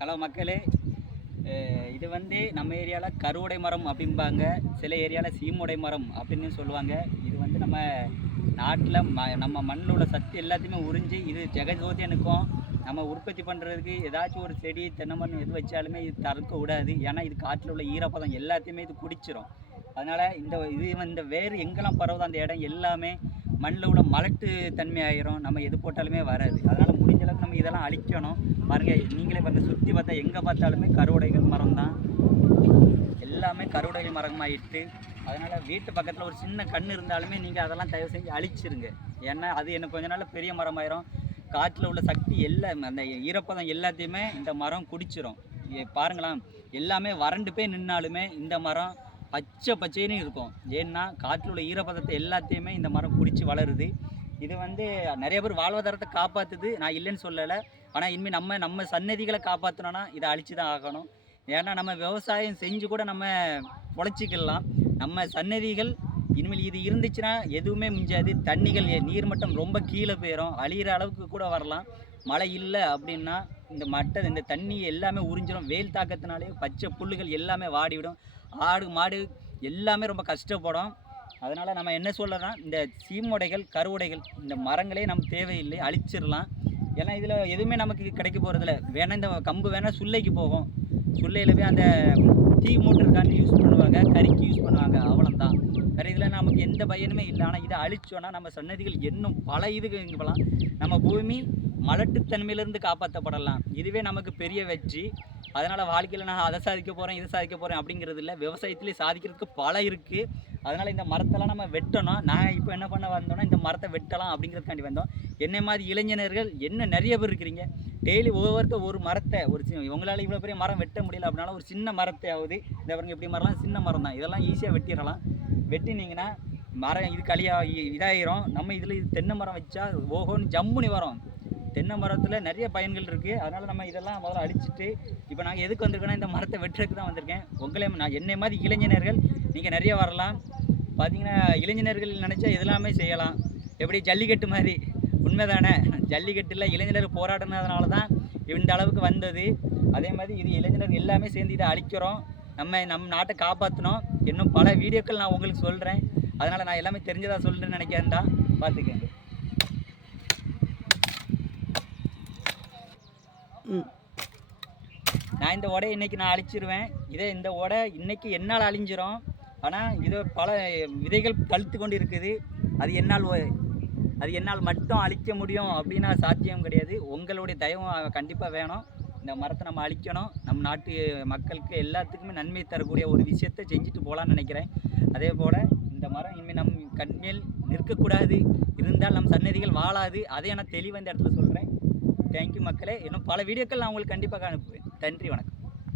Hello மக்களே, இது வந்து நம்ம ஏரியாவில் கருவடை மரம் அப்படிம்பாங்க, சில ஏரியாவில் சீமுடை மரம் அப்படின்னு சொல்லுவாங்க. இது வந்து நம்ம நாட்டில் நம்ம மண்ணில் உள்ள சத்து எல்லாத்தையுமே உறிஞ்சி இது ஜெகஜோதியாக நிற்கும். நம்ம உற்பத்தி பண்ணுறதுக்கு ஏதாச்சும் ஒரு செடி தென்னை மரம் எது வச்சாலுமே இது தடுக்க விடாது. ஏன்னா இது காற்றில் உள்ள ஈரப்பதம் எல்லாத்தையுமே இது குடிச்சிடும். அதனால் இந்த வேறு எங்கெல்லாம் பரவுதோ அந்த இடம் எல்லாமே மண்ணில் உள்ள மலட்டு தன்மை ஆகிரும். நம்ம எது போட்டாலுமே வராது. அதனால் முடிஞ்ச அளவுக்கு நம்ம இதெல்லாம் அழிக்கணும். பாருங்கள், நீங்களே பாருங்கள், சுற்றி பார்த்தா எங்கே பார்த்தாலுமே கருவடைகள் மரம் தான், எல்லாமே கருவடைகள் மரமாகிட்டு. அதனால் வீட்டு பக்கத்தில் ஒரு சின்ன கண் இருந்தாலுமே நீங்கள் அதெல்லாம் தயவு செஞ்சு அழிச்சிருங்க. ஏன்னா அது எனக்கு கொஞ்ச நாள் பெரிய மரமாயிரும். காற்றில் உள்ள சக்தி எல்லாம் அந்த ஈரப்பதம் எல்லாத்தையுமே இந்த மரம் குடிச்சிடும். பாருங்களாம், எல்லாமே வறண்டு போய் நின்னாலுமே இந்த மரம் பச்சை பச்சைன்னு இருக்கும். ஏன்னா காற்றில் உள்ள ஈரப்பதத்தை எல்லாத்தையுமே இந்த மரம் குடித்து வளருது. இது வந்து நிறைய பேர் வாழ்வாதாரத்தை காப்பாற்றுது, நான் இல்லைன்னு சொல்லலை. ஆனால் இனிமேல் நம்ம சன்னதிகளை காப்பாற்றணுன்னா இதை அழித்து தான் ஆகணும். ஏன்னா நம்ம விவசாயம் செஞ்சு கூட நம்ம பொழைச்சிக்கலாம். நம்ம சன்னதிகள் இனிமேல் இது இருந்துச்சுன்னா எதுவுமே மிஞ்சாது. தண்ணிகள் நீர்மட்டம் ரொம்ப கீழே போயிடும், அழிகிற அளவுக்கு கூட வரலாம். மழை இல்லை அப்படின்னா இந்த தண்ணி எல்லாமே உறிஞ்சிடும். வெயில் தாக்கத்தினாலே பச்சை புல்லுகள் எல்லாமே வாடிவிடும். ஆடு மாடு எல்லாமே ரொம்ப கஷ்டப்படும். அதனால் நம்ம என்ன சொல்லலாம், இந்த சீமுடைகள் கருவுடைகள் இந்த மரங்களே நமக்கு தேவையில்லை, அழிச்சிடலாம். ஏன்னா இதில் எதுவுமே நமக்கு கிடைக்க போகிறதில்ல. வேணால் இந்த கம்பு வேணால் சுள்ளைக்கு போகும், சுள்ளையில் போய் அந்த தீ மூட்டுறதுக்காண்டி யூஸ் பண்ணுவாங்க, கறிக்கு யூஸ் பண்ணுவாங்க, அவ்வளோதான். வேறு இதில் நமக்கு எந்த பயனுமே இல்லை. ஆனால் இதை அழிச்சோன்னா நம்ம சன்னதிகள் இன்னும் பல இதுக்கு இங்கே போகலாம். நம்ம பூமி மலட்டுத்தன்மையிலேருந்து காப்பாற்றப்படலாம். இதுவே நமக்கு பெரிய வெற்றி. அதனால் வாழ்க்கையில் நான் அதை சாதிக்க போகிறேன் இதை சாதிக்க போகிறேன் அப்படிங்கிறது இல்லை. விவசாயத்துலேயே சாதிக்கிறதுக்கு பல இருக்குது. அதனால் இந்த மரத்தெல்லாம் நம்ம வெட்டணும். நான் இப்போ என்ன பண்ண வந்தோன்னா இந்த மரத்தை வெட்டலாம் அப்படிங்கிறதுக்காண்டி வந்தோம். என்னை மாதிரி இளைஞர்கள் நிறைய பேர் இருக்கிறீங்க. டெய்லி ஒவ்வொருத்தர் ஒரு மரத்தை உங்களால் இவ்வளோ பெரிய மரம் வெட்ட முடியல அப்படின்னாலும் ஒரு சின்ன மரத்தையாவது இந்த பாருங்க, எப்படி மரம்லாம் சின்ன மரம் தான், இதெல்லாம் ஈஸியாக வெட்டிடலாம். வெட்டினீங்கன்னா மரம் இது இதாகிரும். நம்ம இதில் தென்னை மரம் வச்சா ஓஹோன்னு ஜம்முனி வரும். தென்னை மரத்தில் நிறைய பயன்கள் இருக்குது. அதனால் நம்ம இதெல்லாம் முதல்ல அழிச்சிட்டு இப்போ நாங்கள் எதுக்கு வந்திருக்கோன்னா இந்த மரத்தை வெட்டுறதுக்கு தான் வந்திருக்கேன். என்னை மாதிரி இளைஞர்கள் நீங்கள் நிறைய வரலாம். பார்த்தீங்கன்னா இளைஞர்கள் நினச்சா எதெல்லாமே செய்யலாம். எப்படி ஜல்லிக்கட்டு மாதிரி, உண்மைதானே? ஜல்லிக்கட்டில் இளைஞர்கள் போராடினதுனால தான் இந்த அளவுக்கு வந்தது. அதே மாதிரி இது இளைஞர்கள் எல்லாமே சேர்ந்து இதை அழிக்கிறோம். நம்ம நாட்டை காப்பாற்றணும். இன்னும் பல வீடியோக்கள் நான் உங்களுக்கு சொல்கிறேன். அதனால் நான் எல்லாமே தெரிஞ்சதாக சொல்கிறேன்னு நினைக்கிறேன் தான். பார்த்துக்கங்க. நான் இந்த உடையை இன்றைக்கி நான் அழிச்சிருவேன். இந்த உடை இன்றைக்கி என்னால் அழிஞ்சிரும். ஆனால் இது பல விதைகள் பழுத்து கொண்டு இருக்குது. அது என்னால் மட்டும் அழிக்க முடியும் அப்படின்னா சாத்தியம் கிடையாது. உங்களுடைய தயவும் கண்டிப்பாக வேணும். இந்த மரத்தை நம்ம அழிக்கணும். நம் நாட்டு மக்களுக்கு எல்லாத்துக்குமே நன்மை தரக்கூடிய ஒரு விஷயத்தை செஞ்சுட்டு போகலான்னு நினைக்கிறேன். அதே போல் இந்த மரம் இனிமேல் நம் கண்மேல் நிற்கக்கூடாது, இருந்தால் நம் சன்னதிகள் வாழாது. அதை நான் தெளிவாக இந்த இடத்துல சொல்கிறேன். தேங்க்யூ மக்களே. இன்னும் பல வீடியோக்கள் நான் உங்களுக்கு கண்டிப்பாக அனுப்புவேன். நன்றி, வணக்கம்.